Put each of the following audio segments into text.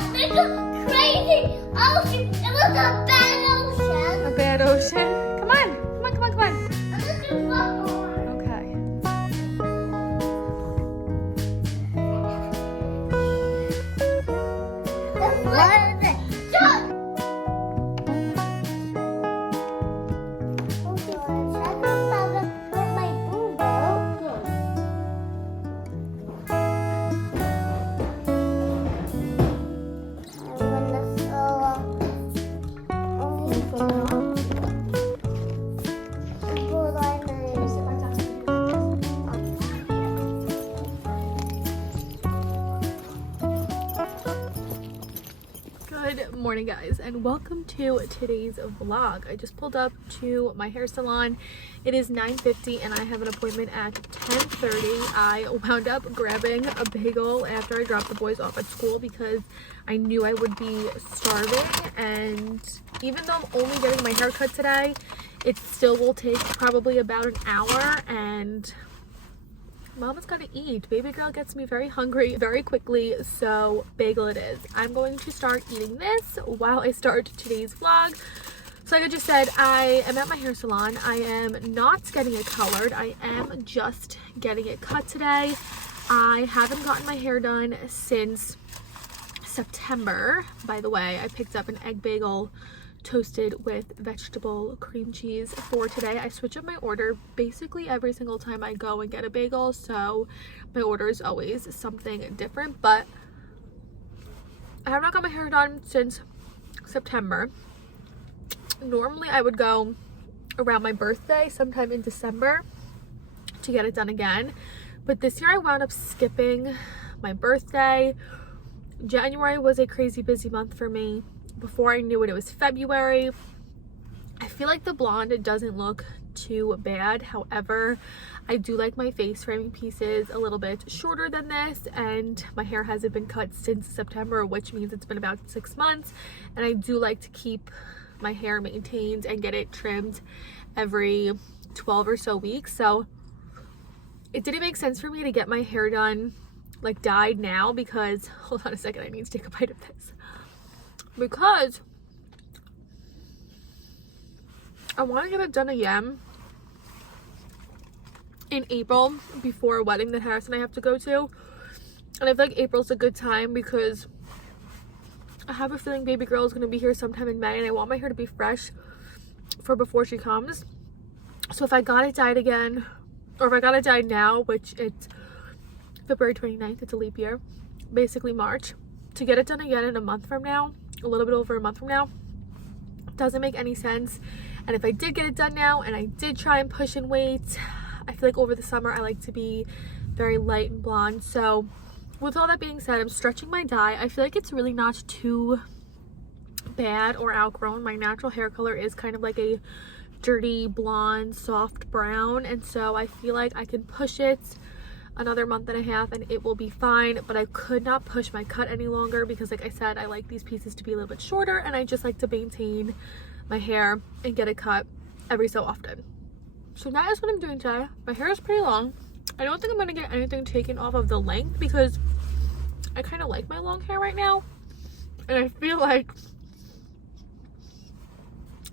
a big crazy ocean. It was a bad ocean. A bad ocean? Come on. Come on, come on, come on. And this is one more. Okay. What is it? Jump! Good morning, guys, and welcome to today's vlog. I just pulled up to my hair salon. It is 9:50 and I have an appointment at 10:30. I wound up grabbing a bagel after I dropped the boys off at school because I knew I would be starving, and even though I'm only getting my hair cut today, it still will take probably about an hour, and Mama's gotta eat. Baby girl gets me very hungry very quickly, so bagel it is. I'm going to start eating this while I start today's vlog. So like I just said, I am at my hair salon. I am not getting it colored. I am just getting it cut today. I haven't gotten my hair done since September. By the way, I picked up an egg bagel toasted with vegetable cream cheese for today. I switch up my order basically every single time I go and get a bagel, so my order is always something different, but I have not got my hair done since September. Normally I would go around my birthday sometime in December to get it done again, but this year I wound up skipping my birthday. January was a crazy busy month for me. Before I knew it, it was February. I feel like the blonde doesn't look too bad. However, I do like my face framing pieces a little bit shorter than this, and my hair hasn't been cut since September, which means it's been about 6 months, and I do like to keep my hair maintained and get it trimmed every 12 or so weeks. So it didn't make sense for me to get my hair done, like dyed now, because hold on a second, I need to take a bite of this. Because I want to get it done again in April before a wedding that Harris and I have to go to. And I feel like April's a good time because I have a feeling baby girl is going to be here sometime in May, and I want my hair to be fresh for before she comes. So if I got it dyed again, or if I got it dyed now, which it's February 29th, it's a leap year, basically March, to get it done again in a month from now, a little bit over a month from now, doesn't make any sense. And if I did get it done now and I did try and push in weight, I feel like over the summer I like to be very light and blonde. So with all that being said, I'm stretching my dye. I feel like it's really not too bad or outgrown. My natural hair color is kind of like a dirty blonde, soft brown, and so I feel like I can push it another month and a half and it will be fine. But I could not push my cut any longer because, like I said, I like these pieces to be a little bit shorter, and I just like to maintain my hair and get it cut every so often. So that is what I'm doing today. My hair is pretty long. I don't think I'm gonna get anything taken off of the length because I kind of like my long hair right now, and I feel like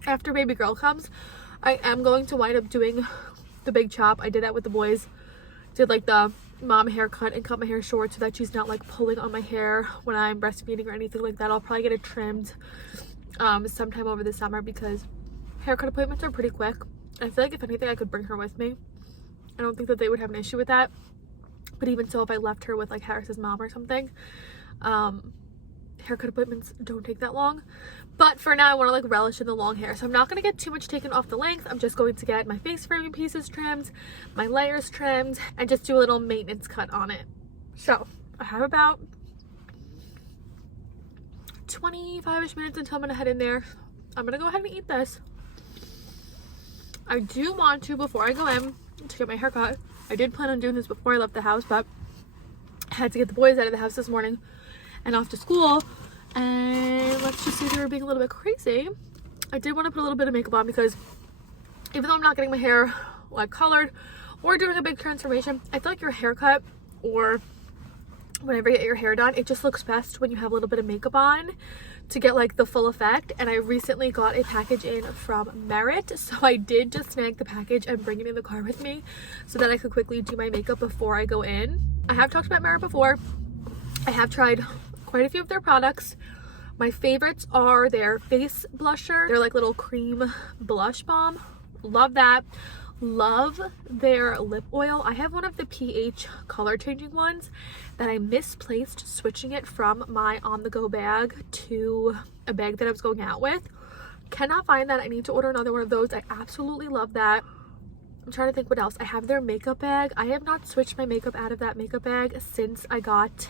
after baby girl comes, I am going to wind up doing the big chop. I did that with the boys. Did like the mom haircut and cut my hair short so that she's not like pulling on my hair when I'm breastfeeding or anything like that. I'll probably get it trimmed sometime over the summer because haircut appointments are pretty quick. I feel like if anything I could bring her with me. I don't think that they would have an issue with that, but even so, if I left her with like Harris's mom or something, haircut appointments don't take that long. But for now I want to like relish in the long hair, so I'm not going to get too much taken off the length. I'm just going to get my face framing pieces trimmed, my layers trimmed, and just do a little maintenance cut on it. So I have about 25-ish minutes until I'm going to head in there. I'm going to go ahead and eat this. I do want to, before I go in to get my hair cut, I did plan on doing this before I left the house, but I had to get the boys out of the house this morning and off to school, and let's just say they were being a little bit crazy. I did want to put a little bit of makeup on because even though I'm not getting my hair like colored or doing a big transformation, I feel like your haircut or whenever you get your hair done. It just looks best when you have a little bit of makeup on to get like the full effect. And I recently got a package in from Merit, so I did just snag the package and bring it in the car with me so that I could quickly do my makeup before I go in. I have talked about Merit before. I have tried quite a few of their products. My favorites are their face blusher. They're like little cream blush balm. Love that. Love their lip oil. I have one of the pH color changing ones that I misplaced switching it from my on-the-go bag to a bag that I was going out with. Cannot find that. I need to order another one of those. I absolutely love that. I'm trying to think what else. I have their makeup bag. I have not switched my makeup out of that makeup bag since I got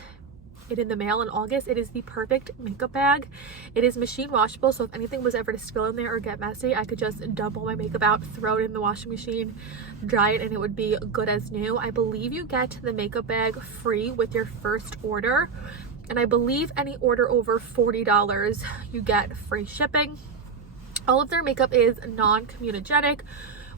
it in the mail in August. It is the perfect makeup bag. It is machine washable, so if anything was ever to spill in there or get messy, I could just dump all my makeup out, throw it in the washing machine, dry it, and it would be good as new. I believe you get the makeup bag free with your first order, and I believe any order over $40 you get free shipping. All of their makeup is non-comedogenic,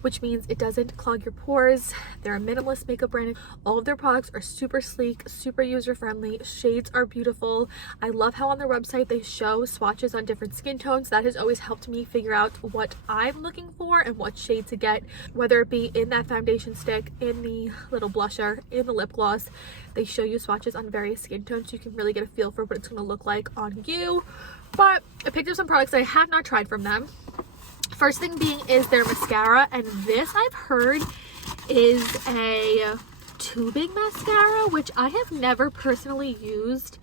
which means it doesn't clog your pores. They're a minimalist makeup brand. All of their products are super sleek, super user-friendly. Shades are beautiful. I love how on their website they show swatches on different skin tones. That has always helped me figure out what I'm looking for and what shade to get, whether it be in that foundation stick, in the little blusher, in the lip gloss. They show you swatches on various skin tones so you can really get a feel for what it's going to look like on you. But I picked up some products I have not tried from them. First thing being is their mascara, and this I've heard is a tubing mascara, which I have never personally used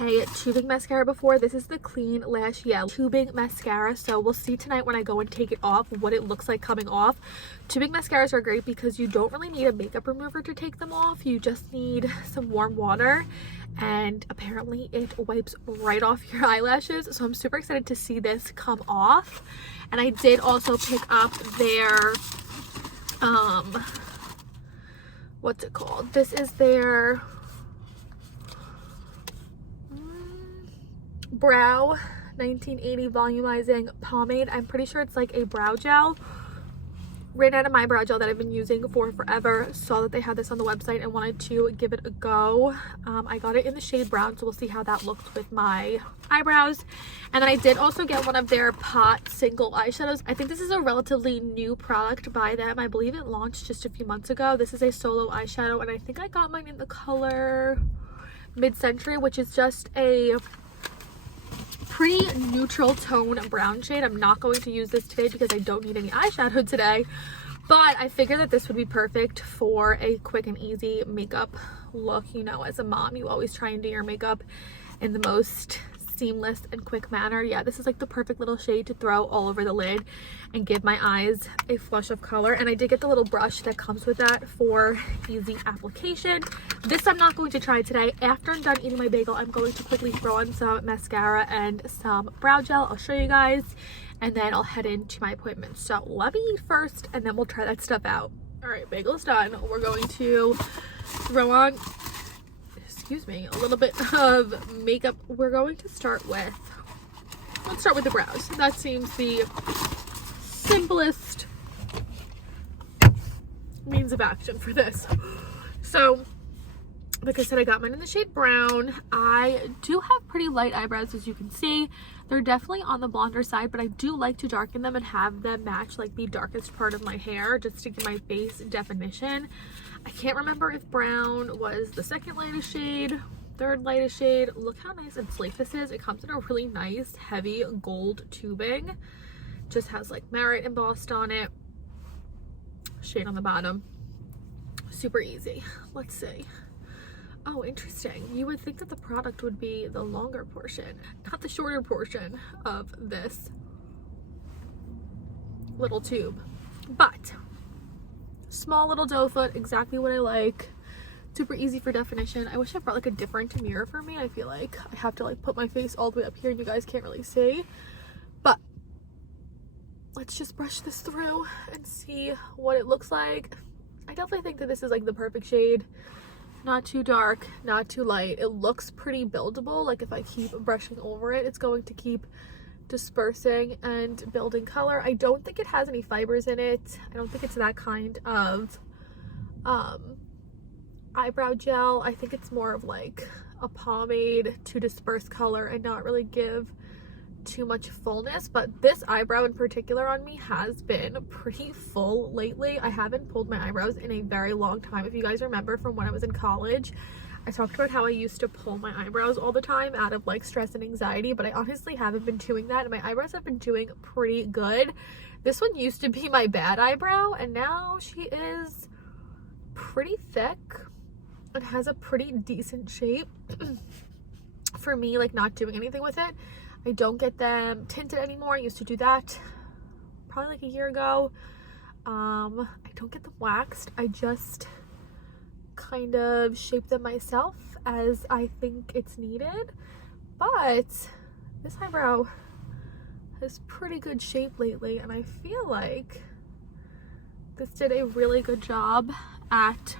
a tubing mascara before. This is the Clean Lash tubing mascara, so we'll see tonight when I go and take it off what it looks like coming off. Tubing mascaras are great because you don't really need a makeup remover to take them off. You just need some warm water, and apparently it wipes right off your eyelashes, so I'm super excited to see this come off. And I did also pick up their what's it called? This is their Brow 1980 volumizing pomade. I'm pretty sure it's like a brow gel. Ran out of my brow gel that I've been using for forever. Saw that they had this on the website and wanted to give it a go. I got it in the shade brown, so we'll see how that looks with my eyebrows. And then I did also get one of their pot single eyeshadows. I think this is a relatively new product by them. I believe it launched just a few months ago. This is a solo eyeshadow, and I think I got mine in the color Mid-Century, which is just a pretty neutral tone brown shade. I'm not going to use this today because I don't need any eyeshadow today, but I figured that this would be perfect for a quick and easy makeup look. You know, as a mom, you always try and do your makeup in the most seamless and quick manner. Yeah, this is like the perfect little shade to throw all over the lid and give my eyes a flush of color. And I did get the little brush that comes with that for easy application. This I'm not going to try today. After I'm done eating my bagel, I'm going to quickly throw on some mascara and some brow gel. I'll show you guys, and then I'll head into my appointment. So let me eat first, and then we'll try that stuff out. All right, bagel's done. We're going to throw on, excuse me, a little bit of makeup. We're going to start with, let's start with the brows. That seems the simplest means of action for this. So like I said, I got mine in the shade brown. I do have pretty light eyebrows, as you can see. They're definitely on the blonder side, but I do like to darken them and have them match like the darkest part of my hair just to give my face definition. I can't remember if brown was the second lightest shade, third lightest shade. Look how nice and sleek this is. It comes in a really nice heavy gold tubing. Just has like Merit embossed on it. Shade on the bottom. Super easy. Let's see. Oh, interesting. You would think that the product would be the longer portion, not the shorter portion of this little tube. But small little doe foot, exactly what I like. Super easy for definition. I wish I brought like a different mirror for me. I feel like I have to like put my face all the way up here and you guys can't really see. But let's just brush this through and see what it looks like. I definitely think that this is like the perfect shade. Not too dark, not too light. It looks pretty buildable. Like if I keep brushing over it, it's going to keep dispersing and building color. I don't think it has any fibers in it. I don't think it's that kind of eyebrow gel. I think it's more of like a pomade to disperse color and not really give too much fullness, but this eyebrow in particular on me has been pretty full lately. I haven't pulled my eyebrows in a very long time. If you guys remember from when I was in college, I talked about how I used to pull my eyebrows all the time out of like stress and anxiety, but I honestly haven't been doing that, and my eyebrows have been doing pretty good. This one used to be my bad eyebrow, and now she is pretty thick and has a pretty decent shape for me, like not doing anything with it. I don't get them tinted anymore. I used to do that probably like a year ago. I don't get them waxed. I just kind of shape them myself as I think it's needed. But this eyebrow has pretty good shape lately, and I feel like this did a really good job at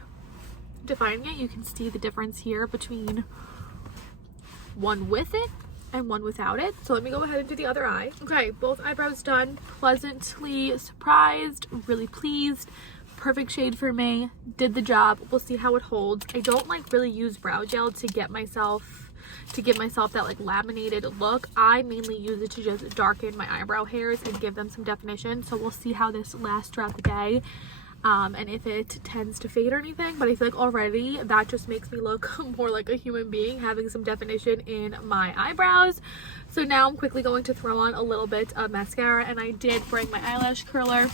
defining it. You can see the difference here between one with it and one without it. So let me go ahead and do the other eye. Okay, both eyebrows done. Pleasantly surprised, really pleased. Perfect shade for me. Did the job. We'll see how it holds. I don't like really use brow gel to give myself that like laminated look. I mainly use it to just darken my eyebrow hairs and give them some definition. So we'll see how this lasts throughout the day. And if it tends to fade or anything, but I feel like already that just makes me look more like a human being, having some definition in my eyebrows. So now I'm quickly going to throw on a little bit of mascara, and I did bring my eyelash curler.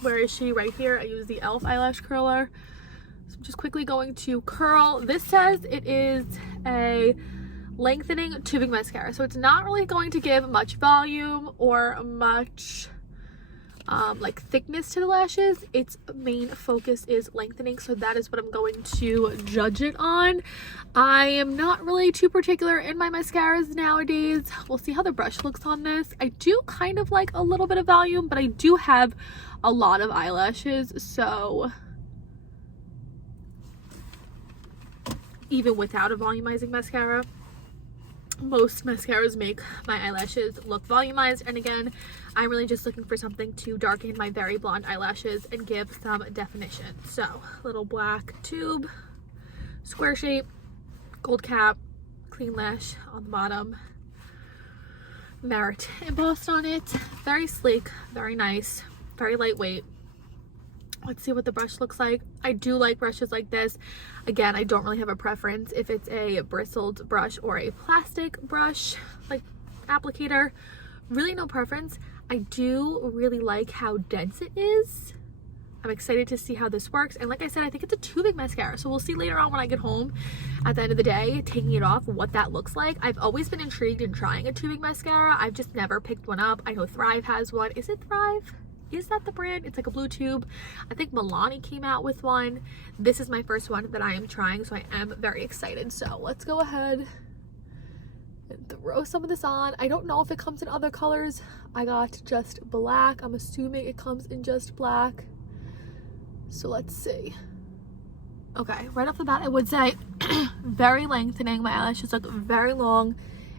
Where is she? Right here. I use the e.l.f. eyelash curler. So I'm just quickly going to curl. This says it is a lengthening tubing mascara, so it's not really going to give much volume or much like thickness to the lashes. Its main focus is lengthening, so that is what I'm going to judge it on. I am not really too particular in my mascaras nowadays. We'll see how the brush looks on this. I do kind of like a little bit of volume, but I do have a lot of eyelashes, so even without a volumizing mascara, most mascaras make my eyelashes look volumized. And again, I'm really just looking for something to darken my very blonde eyelashes and give some definition. So little black tube, square shape, gold cap, clean lash on the bottom, Merit embossed on it. Very sleek, very nice, very lightweight. Let's see what the brush looks like. I do like brushes like this. Again, I don't really have a preference if it's a bristled brush or a plastic brush, like applicator. Really no preference. I do really like how dense it is. I'm excited to see how this works. And like I said, I think it's a tubing mascara. So we'll see later on when I get home at the end of the day, taking it off, what that looks like. I've always been intrigued in trying a tubing mascara. I've just never picked one up. I know Thrive has one. Is it Thrive? Is that the brand? It's like a blue tube. I think Milani came out with one. This is my first one that I am trying, so I am very excited. So let's go ahead and throw some of this on. I don't know if it comes in other colors. I got just black. I'm assuming it comes in just black. So let's see. Okay, right off the bat, I would say very lengthening. My eyelashes look very long.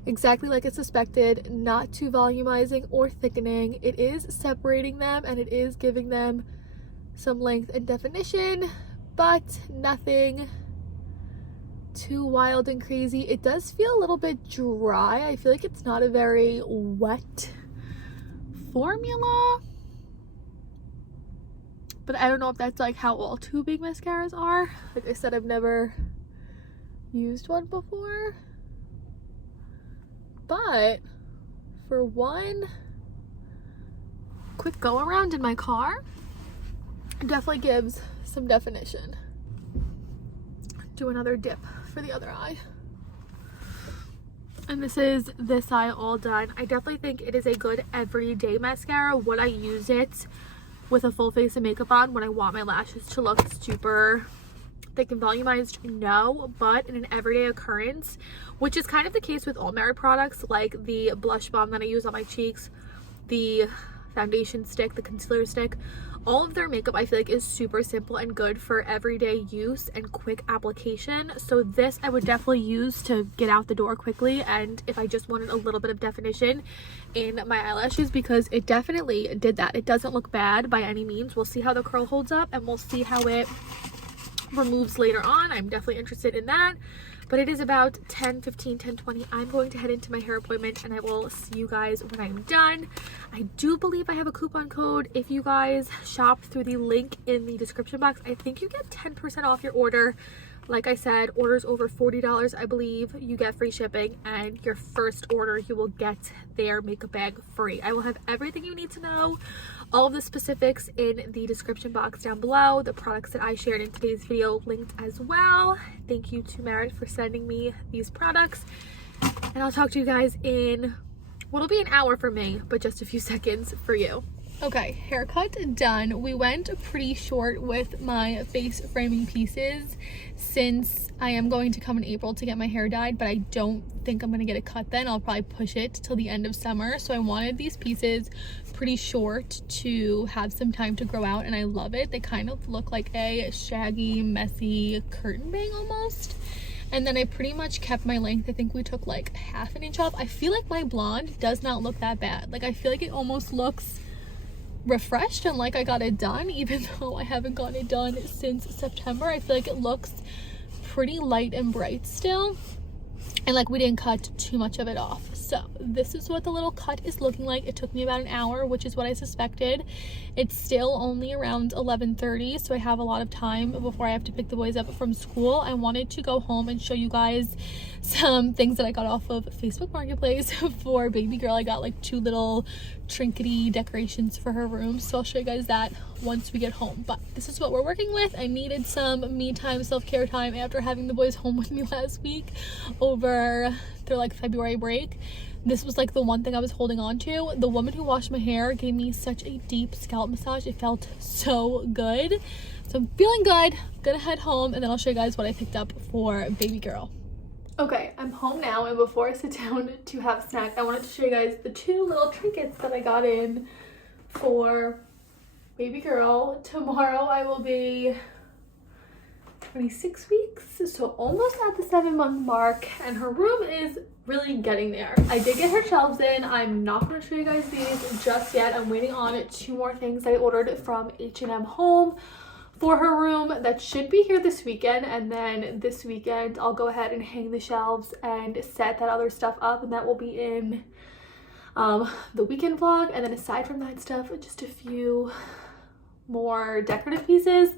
Exactly like I suspected, not too volumizing or thickening. It is separating them and it is giving them some length and definition, but nothing too wild and crazy. It does feel a little bit dry. I feel like it's not a very wet formula, but I don't know if that's like how all tubing mascaras are. Like I said, I've never used one before. But for one quick go around in my car, it definitely gives some definition. Do another dip for the other eye. And this is this eye all done. I definitely think it is a good everyday mascara. Would I use it with a full face of makeup on when I want my lashes to look super thick and volumized? No, but in an everyday occurrence, which is kind of the case with all Merit products, like the blush balm that I use on my cheeks, the foundation stick, the concealer stick, all of their makeup I feel like is super simple and good for everyday use and quick application. So this I would definitely use to get out the door quickly, and if I just wanted a little bit of definition in my eyelashes, because it definitely did that. It doesn't look bad by any means. We'll see how the curl holds up, and we'll see how it removes later on. I'm definitely interested in that. But it is about 10:15, 10:20. I'm going to head into my hair appointment and I will see you guys when I'm done. I do believe I have a coupon code. If you guys shop through the link in the description box, I think you get 10% off your order. Like I said, orders over $40, I believe, you get free shipping, and your first order you will get their makeup bag free. I will have everything you need to know, all of the specifics in the description box down below. The products that I shared in today's video linked as well. Thank you to Merit for sending me these products, and I'll talk to you guys in what'll be an hour for me, but just a few seconds for you. Okay, haircut done. We went pretty short with my face framing pieces since I am going to come in April to get my hair dyed, but I don't think I'm gonna get a cut then. I'll probably push it till the end of summer. So I wanted these pieces pretty short to have some time to grow out, and I love it. They kind of look like a shaggy, messy curtain bang almost. And then I pretty much kept my length. I think we took like half an inch off. I feel like my blonde does not look that bad. Like, I feel like it almost looks refreshed and like I got it done, even though I haven't gotten it done since September. I feel like it looks pretty light and bright still, and like we didn't cut too much of it off. So this is what the little cut is looking like. It took me about an hour, which is what I suspected. It's still only around 11:30, so I have a lot of time before I have to pick the boys up from school. I wanted to go home and show you guys some things that I got off of Facebook Marketplace for baby girl. I got like 2 little trinkety decorations for her room, so I'll show you guys that once we get home. But this is what we're working with. I needed some me time, self-care time after having the boys home with me last week over their like February break. This was like the one thing I was holding on to. The woman who washed my hair gave me such a deep scalp massage. It felt so good. So I'm feeling good. I'm gonna head home and then I'll show you guys what I picked up for baby girl. Okay, I'm home now, and before I sit down to have a snack, I wanted to show you guys the 2 little trinkets that I got in for baby girl. Tomorrow I will be 26 weeks, so almost at the 7-month mark, and her room is really getting there. I did get her shelves in. I'm not going to show you guys these just yet. I'm waiting on 2 more things I ordered from H&M Home for her room that should be here this weekend, and then this weekend I'll go ahead and hang the shelves and set that other stuff up, and that will be in the weekend vlog. And then aside from that stuff, just a few more decorative pieces,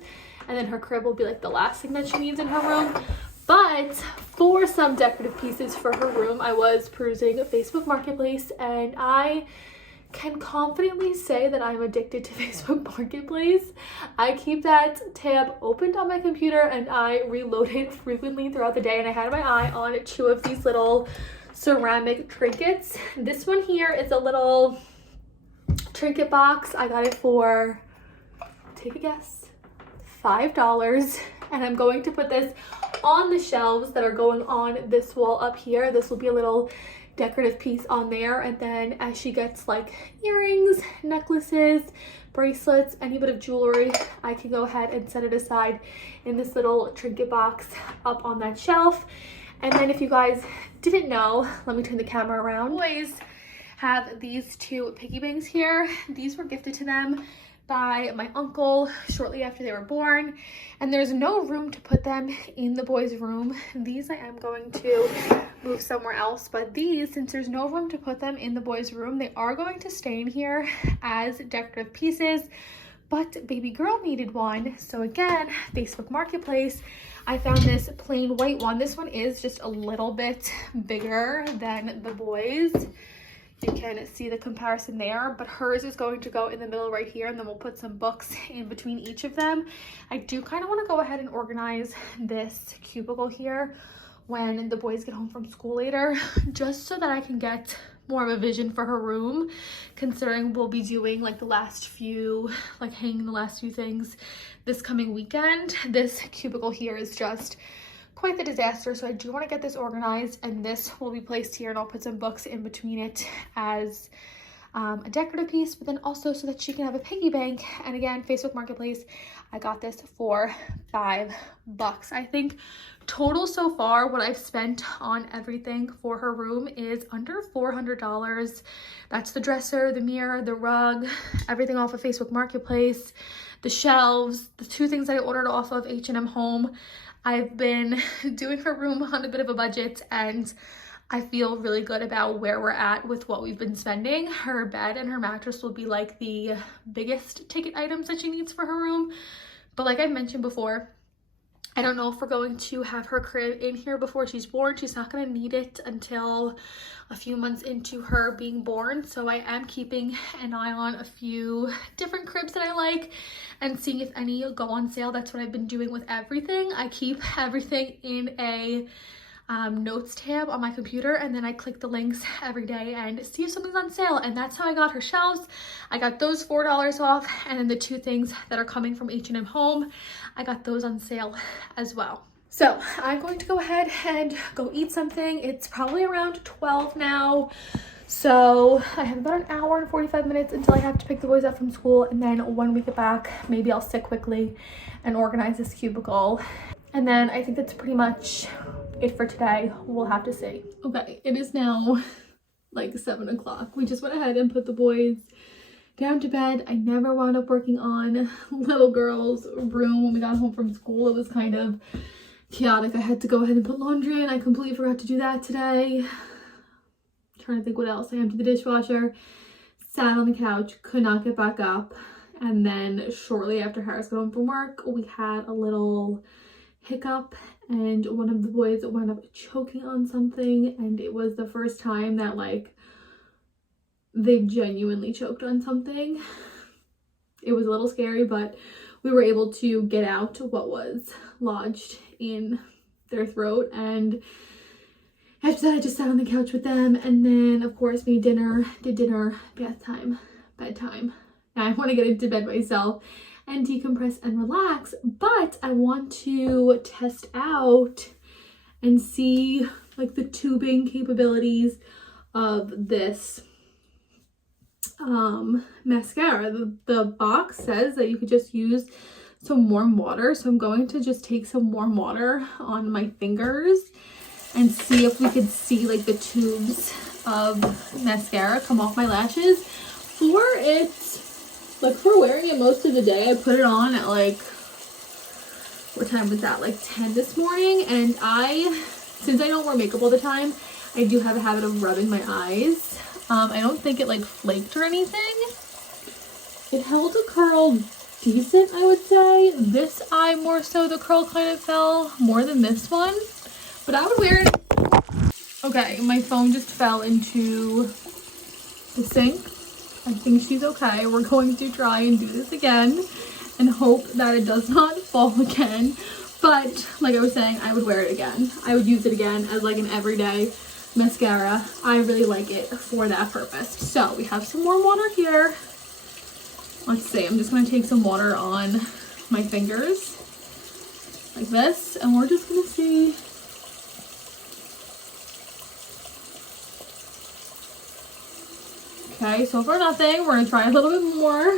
and then her crib will be like the last thing that she needs in her room. But for some decorative pieces for her room, I was perusing Facebook Marketplace, and I can confidently say that I'm addicted to Facebook Marketplace. I keep that tab opened on my computer and I reload it frequently throughout the day, and I had my eye on 2 of these little ceramic trinkets. This one here is a little trinket box. I got it for, take a guess, $5, and I'm going to put this on the shelves that are going on this wall up here. This will be a little decorative piece on there, and then as she gets like earrings, necklaces, bracelets, any bit of jewelry, I can go ahead and set it aside in this little trinket box up on that shelf. And then if you guys didn't know, let me turn the camera around. Boys have these 2 piggy banks here. These were gifted to them by my uncle shortly after they were born, and there's no room to put them in the boys' room. These I am going to move somewhere else, but these, since there's no room to put them in the boys' room, they are going to stay in here as decorative pieces. But baby girl needed one, so again, Facebook Marketplace, I found this plain white one. This one is just a little bit bigger than the boys. You can see the comparison there, but hers is going to go in the middle right here, and then we'll put some books in between each of them. I do kind of want to go ahead and organize this cubicle here when the boys get home from school later, just so that I can get more of a vision for her room, considering we'll be doing like the last few, like hanging the last few things this coming weekend. This cubicle here is just quite the disaster, so I do want to get this organized, and this will be placed here, and I'll put some books in between it as a decorative piece, but then also so that she can have a piggy bank. And again, Facebook Marketplace, I got this for $5. I think total so far what I've spent on everything for her room is under $400. That's the dresser, the mirror, the rug, everything off of Facebook Marketplace, the shelves, the 2 things I ordered off of H&M Home. I've been doing her room on a bit of a budget, and I feel really good about where we're at with what we've been spending. Her bed and her mattress will be like the biggest ticket items that she needs for her room. But like I mentioned before, I don't know if we're going to have her crib in here before she's born. She's not going to need it until a few months into her being born. So I am keeping an eye on a few different cribs that I like and seeing if any go on sale. That's what I've been doing with everything. I keep everything in a notes tab on my computer, and then I click the links every day and see if something's on sale. And that's how I got her shelves. I got those $4 off, and then the 2 things that are coming from H&M Home, I got those on sale as well. So I'm going to go ahead and go eat something. It's probably around 12 now, so I have about an hour and 45 minutes until I have to pick the boys up from school. And then when we get back, maybe I'll sit quickly and organize this cubicle. And then I think that's pretty much it for today. We'll have to see. Okay, it is now like 7 o'clock. We just went ahead and put the boys down to bed. I never wound up working on little girl's room when we got home from school. It was kind of chaotic. I had to go ahead and put laundry in. I completely forgot to do that today. Trying to think what else. I emptied the dishwasher, sat on the couch, could not get back up. And then shortly after Harris got home from work, we had a little hiccup, and one of the boys wound up choking on something, and it was the first time that like they've genuinely choked on something. It was a little scary, but we were able to get out what was lodged in their throat. And after that, I just sat on the couch with them, and then of course made dinner, did dinner, bath time, bedtime. Now I want to get into bed myself and decompress and relax, but I want to test out and see like the tubing capabilities of this mascara. The box says that you could just use some warm water, so I'm going to just take some warm water on my fingers and see if we could see like the tubes of mascara come off my lashes. For wearing it most of the day, I put it on at like, what time was that? Like 10 this morning. And since I don't wear makeup all the time, I do have a habit of rubbing my eyes. I don't think it like flaked or anything. It held a curl decent, I would say. This eye more so, the curl kind of fell more than this one, but I would wear it. Okay, my phone just fell into the sink. I think she's okay. We're going to try and do this again and hope that it does not fall again. But like I was saying, I would wear it again. I would use it again as like an everyday mascara. I really like it for that purpose. So we have some warm water here. Let's see. I'm just going to take some water on my fingers like this, and we're just going to see. Okay, so far nothing. We're gonna try a little bit more.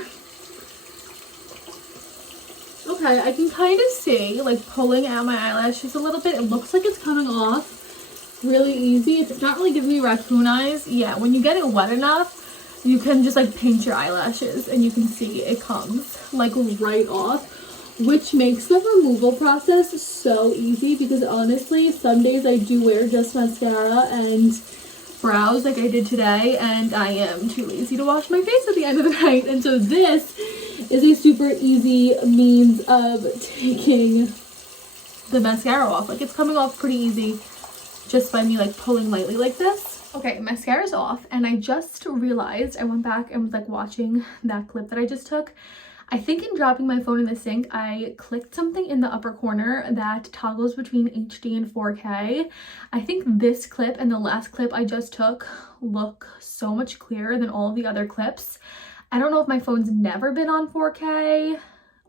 Okay, I can kind of see like pulling out my eyelashes a little bit. It looks like it's coming off really easy. It's not really giving me raccoon eyes. Yeah, when you get it wet enough, you can just like pinch your eyelashes and you can see it comes like right off, which makes the removal process so easy, because honestly, some days I do wear just mascara and brows like I did today, and I am too lazy to wash my face at the end of the night. And so this is a super easy means of taking the mascara off. Like, it's coming off pretty easy just by me like pulling lightly like this. Okay, mascara's off, and I just realized, I went back and was like watching that clip that I just took. I think in dropping my phone in the sink, I clicked something in the upper corner that toggles between HD and 4K. I think this clip and the last clip I just took look so much clearer than all of the other clips. I don't know if my phone's never been on 4K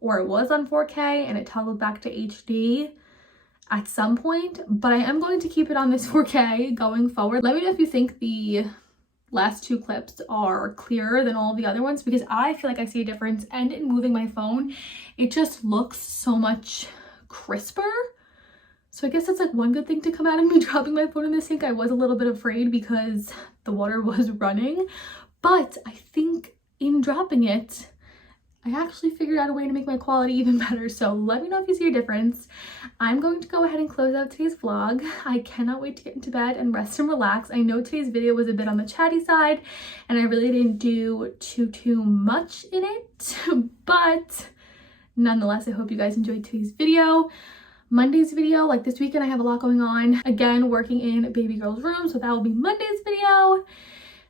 or it was on 4K and it toggled back to HD at some point, but I am going to keep it on this 4K going forward. Let me know if you think the last two clips are clearer than all the other ones, because I feel like I see a difference, and in moving my phone it just looks so much crisper. So I guess that's like one good thing to come out of me dropping my phone in the sink. I was a little bit afraid because the water was running, but I think in dropping it I actually figured out a way to make my quality even better. So let me know if you see a difference. I'm going to go ahead and close out today's vlog. I cannot wait to get into bed and rest and relax. I know today's video was a bit on the chatty side and I really didn't do too much in it, but nonetheless, I hope you guys enjoyed today's video. Monday's video, like this weekend I have a lot going on. Again, working in baby girl's room, so that will be Monday's video.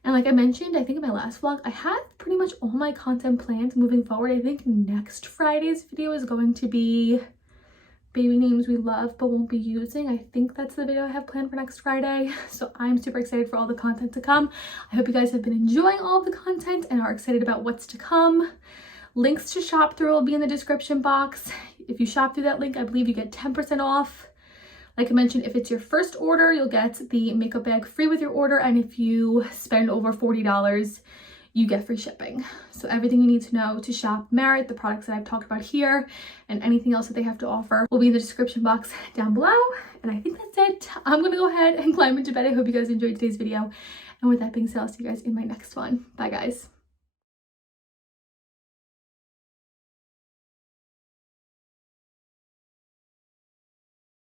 And like I mentioned, I think in my last vlog, I have pretty much all my content planned moving forward. I think next Friday's video is going to be baby names we love but won't be using. I think that's the video I have planned for next Friday. So I'm super excited for all the content to come. I hope you guys have been enjoying all of the content and are excited about what's to come. Links to shop through will be in the description box. If you shop through that link, I believe you get 10% off. Like I mentioned, if it's your first order, you'll get the makeup bag free with your order. And if you spend over $40, you get free shipping. So everything you need to know to shop Merit, the products that I've talked about here, and anything else that they have to offer will be in the description box down below. And I think that's it. I'm gonna go ahead and climb into bed. I hope you guys enjoyed today's video. And with that being said, I'll see you guys in my next one. Bye guys.